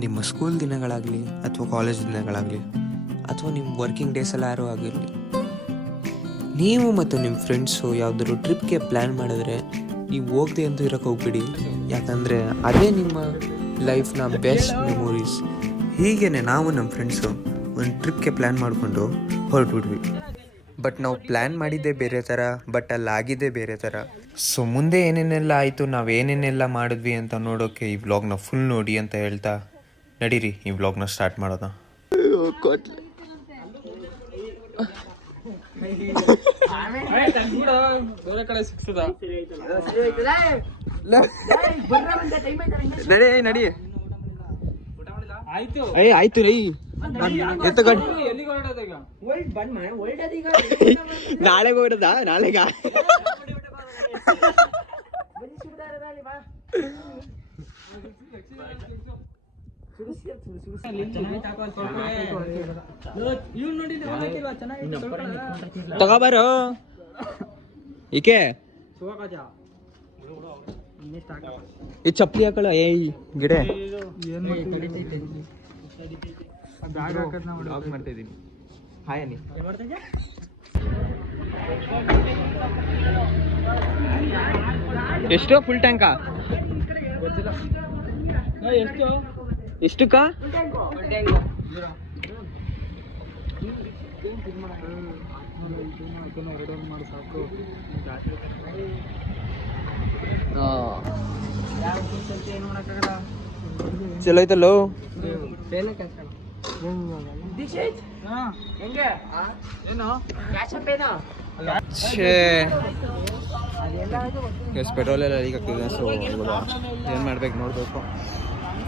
ನಿಮ್ಮ ಸ್ಕೂಲ್ ದಿನಗಳಾಗಲಿ ಅಥವಾ ಕಾಲೇಜ್ ದಿನಗಳಾಗಲಿ ಅಥವಾ ನಿಮ್ಮ ವರ್ಕಿಂಗ್ ಡೇಸ್ ಎಲ್ಲ ಯಾರೂ ಆಗಿರಲಿ, ನೀವು ಮತ್ತು ನಿಮ್ಮ ಫ್ರೆಂಡ್ಸು ಯಾವುದಾದ್ರು ಟ್ರಿಪ್ಗೆ ಪ್ಲ್ಯಾನ್ ಮಾಡಿದ್ರೆ ನೀವು ಹೋಗದೆ ಅಂತೂ ಇರೋಕ್ಕೆ ಹೋಗ್ಬಿಡಿ. ಯಾಕಂದರೆ ಅದೇ ನಿಮ್ಮ ಲೈಫ್ನ ಬೆಸ್ಟ್ ಮೆಮೊರೀಸ್. ಹೀಗೇ ನಾವು ನಮ್ಮ ಫ್ರೆಂಡ್ಸು ಒಂದು ಟ್ರಿಪ್ಗೆ ಪ್ಲ್ಯಾನ್ ಮಾಡಿಕೊಂಡು ಹೊರಟ್ಬಿಟ್ವಿ. ಬಟ್ ನಾವು ಪ್ಲ್ಯಾನ್ ಮಾಡಿದ್ದೇ ಬೇರೆ ಥರ, ಬಟ್ ಅಲ್ಲಿ ಆಗಿದ್ದೇ ಬೇರೆ ಥರ. ಸೊ ಮುಂದೆ ಏನೇನೆಲ್ಲ ಆಯಿತು, ನಾವು ಏನೇನೆಲ್ಲ ಮಾಡಿದ್ವಿ ಅಂತ ನೋಡೋಕ್ಕೆ ಈ ವ್ಲಾಗ್ನ ಫುಲ್ ನೋಡಿ ಅಂತ ಹೇಳ್ತಾ ನಡೀರಿ ಈ ವ್ಲಾಗ್ನ ಸ್ಟಾರ್ಟ್ ಮಾಡೋದ. ನಡಿ ಆಯ್ತು ರೀ ನಾಳೆಗೆ ಹೊರಡದ ನಾಳೆಗ ತಗೋಬಾರೋ ಈಕೆ ಈ ಚಪ್ಪಲಿ ಹಾಕಳ ಏಯ್ ಗಿಡ ಮಾಡ್ತಾಯಿದ್ದೀನಿ. ಹಾಯ್ ಅನ್ನಿ. ಎಷ್ಟು ಫುಲ್ ಟ್ಯಾಂಕಾ? ಎಷ್ಟಕ್ಕ? ಚಲೋ ಐತಲ್ಲೋ. ಪೆಟ್ರೋಲ್ ಎಲ್ಲ ಲೀಕ್ ಆಗ್ತಿದೆ. ಸೊ ಏನು ಮಾಡ್ಬೇಕು ನೋಡ್ಬೇಕು.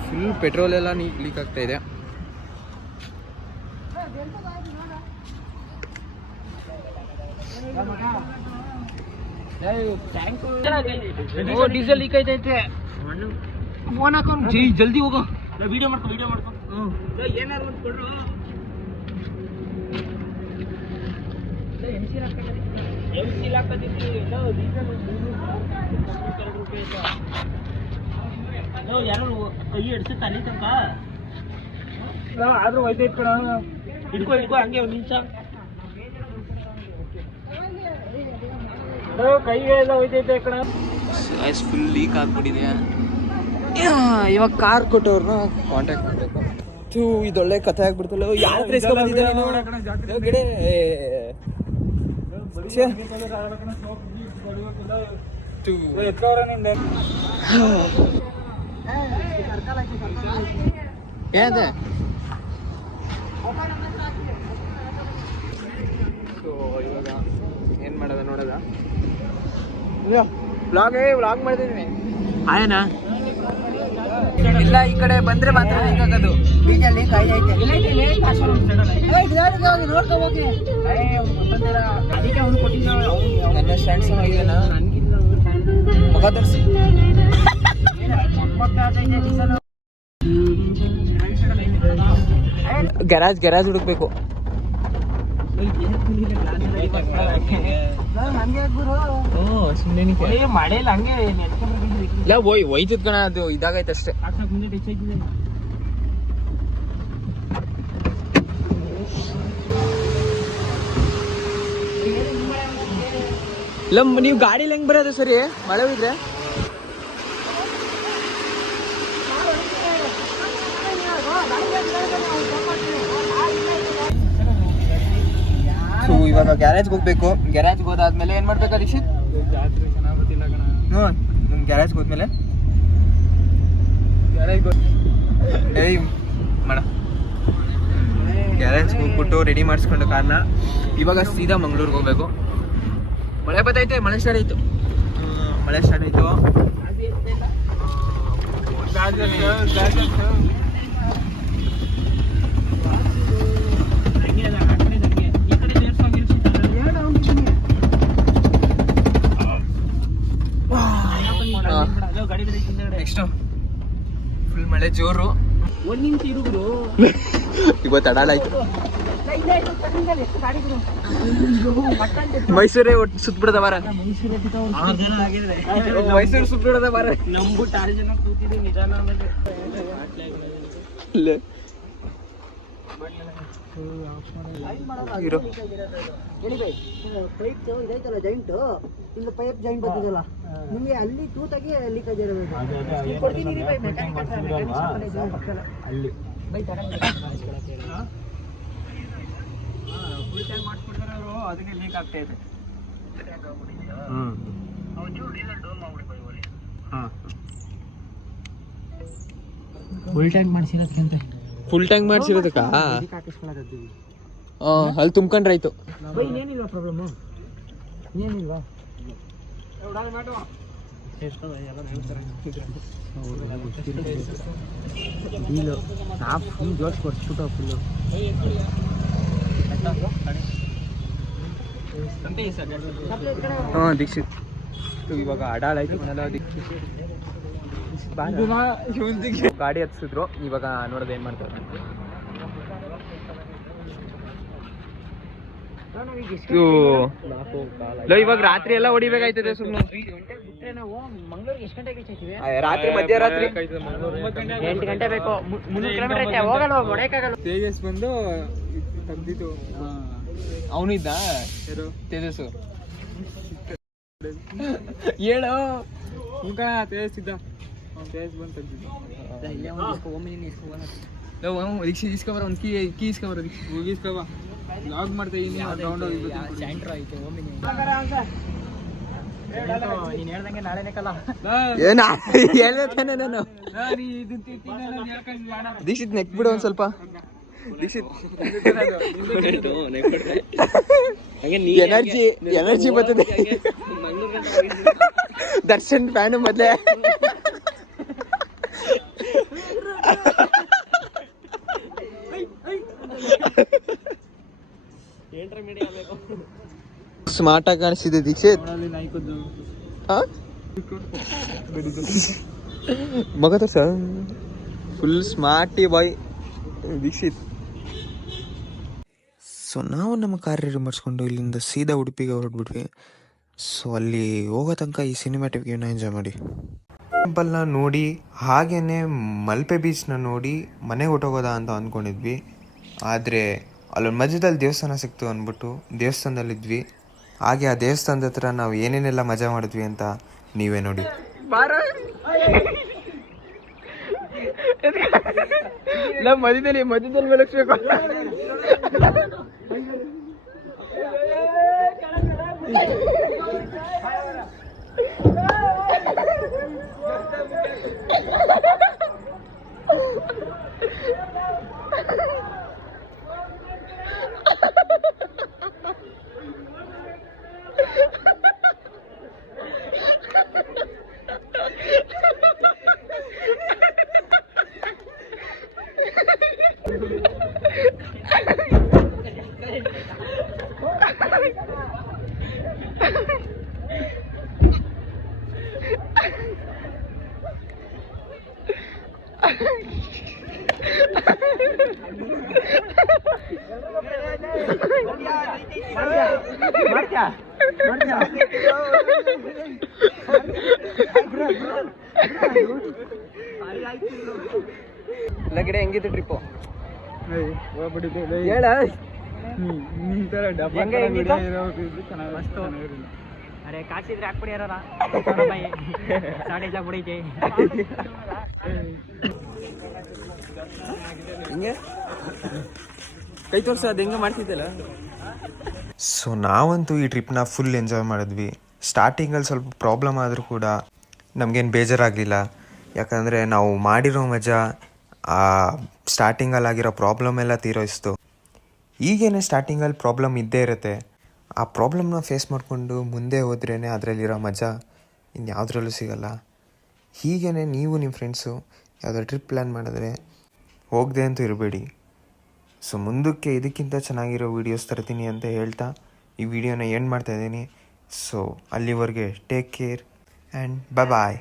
ಫುಲ್ ಪೆಟ್ರೋಲ್ ಎಲ್ಲ ಲೀಕ್ ಆಗ್ತಾ ಇದೆ. Diesel leak ಐತೈತೆ. ಫೋನ್ ಹಾಕೊಂಡು ಜಲ್ದಿ ಹೋಗೋ. ವಿಡಿಯೋ ಮಾಡ್ಕೊ ಏನಾರು ಒಂದು ಕೊಡ್ರು. MC ಹಾಕೋದಿತ್ತು ಯಾರು ಕೈ ಹಿಡ್ಸುತ್ತೆ ಅಲ್ಲಿ ತನಕ ಆದ್ರೂ ಹೋಯ್ತೈತ್ ಕಣ. ಹಿಡ್ಕೊ ಹಂಗೆ ಒಂದು ನಿಮಿಷ. ಕೈ ಎಲ್ಲ ಹೋಯ್ತೈತೆ ಕಣ. ಫುಲ್ ಲೀಕ್ ಆಗ್ಬಿಟ್ಟಿದೆ. ಇವಾಗ ಕಾರ್ ಕೊಟ್ಟವ್ರನ್ನ ಕಾಂಟ್ಯಾಕ್ಟ್ ಮಾಡಬೇಕು. ಇದೊಳ್ಳೆ ಕಥೆ ಆಗ್ಬಿಡ್ತಲ್ಲ. ಯಾರ ಹತ್ರ ಗಿಡ ಏನಿದೆ. ಸೊ ಇವಾಗ ಏನ್ ಮಾಡೋದ ನೋಡೋದ. ವ್ಲಾಗ್ ಮಾಡ್ತಿದ್ದೀನಿ. ಆಯನಾ ಇಲ್ಲ ಈ ಕಡೆ ಬಂದ್ರೆ ಮಾತ್ರ ಲೀಕ್ ಆಗೋದು. ನನ್ನ ಸ್ಟ್ಯಾಂಡ್ ಚೆನ್ನಾಗಿದೆನಾ ಮಗ ತೋರಿಸಿ. ಗ್ಯಾರಾಜ್ ಹುಡುಕ್ಬೇಕು. ಇಲ್ಲ ಒಯ್ತದ ಕಣ, ಅದು ಇದಾಗೈತೆ ಅಷ್ಟೇ. ಇಲ್ಲ ನೀವು ಗಾಡಿಲಿ ಹೆಂಗ್ ಬರೋದು ಸರಿ ಮಳೆ ಹೋಗಿದ್ರೆ? ಇವಾಗ ಗ್ಯಾರೇಜ್ಗೆ ಹೋಗ್ಬೇಕು. ಗ್ಯಾರೇಜ್ಗೆ ಹೋದಾದ್ಮೇಲೆ ಏನ್ ಮಾಡ್ಬೇಕು ದೀಕ್ಷಿತ್? ಗ್ಯಾರೇಜ್ಗೆ ಹೋದ್ಮೇಲೆ ಗ್ಯಾರೇಜ್ಗೆ ಹೋಗ್ಬಿಟ್ಟು ರೆಡಿ ಮಾಡಿಸ್ಕೊಂಡು ಕಾರ್ನ ಇವಾಗ ಸೀದಾ ಮಂಗ್ಳೂರ್ಗೆ ಹೋಗ್ಬೇಕು. ಮಳೆ ಬತ್ತೈತೆ. ಮಳೆ ಸ್ಟಾರ್ಟ್ ಆಯ್ತು. ನೆಕ್ಸ್ಟ್ ಫುಲ್ ಮಳೆ ಜೋರು. ಇವತ್ತು ಅಡಾಲಾಯ್ತು. ಮೈಸೂರೇ ಒಟ್ಟು ಸುತ್ತಬಿಡದ ಬಾರ. ಮೈಸೂರು ಸುತ್ತಬಿಡದ ಬಾರ. ನಂಬಿಟ್ಟು 6 ಜನ ಕೂತಿದ್ದೀವಿ ನಿಧಾನ. ಇದೈತಲ್ಲ ಜಾಯಿಂಟ್ ಇಲ್ಲಿ ಪೈಪ್ ಜಾಯಿಂಟ್ ಬರ್ತದಲ್ಲ ನಿಮಗೆ ಅಲ್ಲಿ ತೂತಾಗಿ ಲೀಕೇಜ್ ಇರಬೇಕು ಅಲ್ಲಿ ಫುಲ್ ಟ್ಯಾಂಕ್ ಮಾಡಿಸ್ಕೊಡ್ತಾರೆ ಅವರು, ಅದಕ್ಕೆ ಲೀಕ್ ಆಗ್ತಾ ಇದೆ. ಫುಲ್ ಟ್ಯಾಂಕ್ ಮಾಡಿಸಿರೋದಕ್ಕಿಂತ ಫುಲ್ ಟ್ಯಾಂಕ್ ಮಾಡಿಸಿರೋದಕ್ಕ ಅಲ್ಲಿ ತುಂಬ್ಕೊಂಡ್ರಾಯ್ತು. ಇನ್ನೇನಿಲ್ವಾ ಪ್ರಾಬ್ಲಮ್ಮು? ಇನ್ನೇನಿಲ್ವಾ? ಡೀಲು ನಾವು ಫುಲ್ ಜೋಡಿಸ್ಕೊಡ್ಸ್ಬಿಟ್ಟು ಫುಲ್ಲು ಹಾಂ ದೀಕ್ಷಿತ್ ಇವಾಗ ಅಡಾಳ ಆಯ್ತು ಗಾಡಿ ಹತ್ಸಿದ್ರು. ಇವಾಗ ನೋಡೋದು ಏನು ಮಾಡ್ತಾರೆ. ಇವಾಗ ರಾತ್ರಿ ಎಲ್ಲ ಹೊಡಿಬೇಕಾಯ್ತದೆ ಸುಮ್ಮನೆ. ರಾತ್ರಿ ಮಧ್ಯರಾತ್ರಿ 8 ಗಂಟೆ ಬೇಕು. 300 ಕಿಲೋಮೀಟರ್ ಐತೆ, ಹೋಗಲ್ಲ ಹೊಡೆಯಕ್ಕಾಗಲ್ಲ. ತೇಜಸ್ ಬಂದು ತೆಗ್ದಿದ್ದು ಅವನು ಇದ್ದ ತೇಜಸ್ಸು ಹೇಳು ಮುಖ ತೇಜಸ್ ಇದ್ದ. ತೇಜಸ್ ಬಂದು ತೆಗ್ದಿದ್ದು ದೀಕ್ಷೆ ಇಸ್ಕೊಬರ ಒಂದು ಕೀ ಇಸ್ಕೊಬರ ಇಸ್ಕೊಬ ಲಾಗ್ ಮಾಡ್ತಾ ಇದೀನಿ. ನೀನು ಹೇಳ್ದಂಗೆ ನಾಳೆನೇ ಕಲ್ಲ ಹೇಳ್ತಾನೆ ನಾನು. ದೀಕ್ಷಿತ್ ನೆಕ್ ಬಿಡು ಒಂದು ಸ್ವಲ್ಪ. ದೀಕ್ಷಿತ್ ಎನರ್ಜಿ ಬರ್ತದೆ. ದರ್ಶನ್ ಫ್ಯಾನು ಮೊದಲೇ. ಸ್ಮಾರ್ಟ್ ಆಗಿ ಕಾಣಿಸ್ತಿದೆ ದೀಕ್ಷಿತ್. ಮಗ ತೋರ್ಸ ಫುಲ್ ಸ್ಮಾರ್ಟಿ ಬಾಯ್ ದೀಕ್ಷಿತ್. ಸೊ ನಾವು ನಮ್ಮ ಕಾರ್ ರೆಡಿ ಮಾಡಿಸ್ಕೊಂಡು ಇಲ್ಲಿಂದ ಸೀದಾ ಉಡುಪಿಗೆ ಹೊರಟ್ಬಿಟ್ವಿ. ಸೊ ಅಲ್ಲಿ ಹೋಗೋ ತನಕ ಈ ಸಿನಿಮ್ಯಾಟಿಕ್ ವ್ಯೂನ ಎಂಜಾಯ್ ಮಾಡಿ. ಟೆಂಪಲ್ನ ನೋಡಿ ಹಾಗೇನೆ ಮಲ್ಪೆ ಬೀಚ್ನ ನೋಡಿ ಮನೆಗೆ ಹೊಟ್ಟೋಗೋದ ಅಂತ ಅಂದ್ಕೊಂಡಿದ್ವಿ. ಆದರೆ ಅಲ್ಲೊಂದು ಮಧ್ಯದಲ್ಲಿ ದೇವಸ್ಥಾನ ಸಿಕ್ತು ಅಂದ್ಬಿಟ್ಟು ದೇವಸ್ಥಾನದಲ್ಲಿದ್ವಿ. ಹಾಗೆ ಆ ದೇವಸ್ಥಾನದ ಹತ್ರ ನಾವು ಏನೇನೆಲ್ಲ ಮಜಾ ಮಾಡಿದ್ವಿ ಅಂತ ನೀವೇ ನೋಡಿ. ಮಧ್ಯದಲ್ಲಿ ಮಲಗಿಸ್ಬೇಕು. ಲಗಡೆ ಹೆಂಗಿತ್ತು ಟ್ರಿಪ್ಪು? ಹೇಳ ಅರೆ ಕಾಸಿದ್ರೆ ಹಾಕ್ಬಿಡಿ ಯಾರ ಸಾಡೇಜ್ ಬಿಡೈತೆ. ಹಿಂಗೆ ಕೈ ತೋರ್ಸ ಅದು ಹೆಂಗೆ ಮಾಡ್ತಿದ್ದಲ್ಲ. ಸೊ ನಾವಂತೂ ಈ ಟ್ರಿಪ್ನ ಫುಲ್ ಎಂಜಾಯ್ ಮಾಡಿದ್ವಿ. ಸ್ಟಾರ್ಟಿಂಗಲ್ಲಿ ಸ್ವಲ್ಪ ಪ್ರಾಬ್ಲಮ್ ಆದರೂ ಕೂಡ ನಮಗೇನು ಬೇಜಾರಾಗಲಿಲ್ಲ. ಯಾಕಂದರೆ ನಾವು ಮಾಡಿರೋ ಮಜಾ ಆ ಸ್ಟಾರ್ಟಿಂಗಲ್ಲಿ ಆಗಿರೋ ಪ್ರಾಬ್ಲಮ್ ಎಲ್ಲ ತೀರೋಯಿಸ್ತು. ಈಗೇನೆ ಸ್ಟಾರ್ಟಿಂಗಲ್ಲಿ ಪ್ರಾಬ್ಲಮ್ ಇದ್ದೇ ಇರುತ್ತೆ. ಆ ಪ್ರಾಬ್ಲಮ್ನ ಫೇಸ್ ಮಾಡಿಕೊಂಡು ಮುಂದೆ ಹೋದ್ರೇ ಅದರಲ್ಲಿರೋ ಮಜಾ ಇನ್ಯಾವುದ್ರಲ್ಲೂ ಸಿಗಲ್ಲ. ಹೀಗೇ ನೀವು ನಿಮ್ಮ ಫ್ರೆಂಡ್ಸು ಯಾವುದೋ ಟ್ರಿಪ್ ಪ್ಲ್ಯಾನ್ ಮಾಡಿದ್ರೆ ಹೋಗದೆ ಅಂತೂ ಇರಬೇಡಿ. ಸೊ ಮುಂದಕ್ಕೆ ಇದಕ್ಕಿಂತ ಚೆನ್ನಾಗಿರೋ ವೀಡಿಯೋಸ್ ತರ್ತೀನಿ ಅಂತ ಹೇಳ್ತಾ ಈ ವಿಡಿಯೋನ ಎಂಡ್ ಮಾಡ್ತಾಯಿದ್ದೀನಿ. ಸೊ ಅಲ್ಲಿವರೆಗೆ ಟೇಕ್ ಕೇರ್ ಆ್ಯಂಡ್ ಬಾಯ್.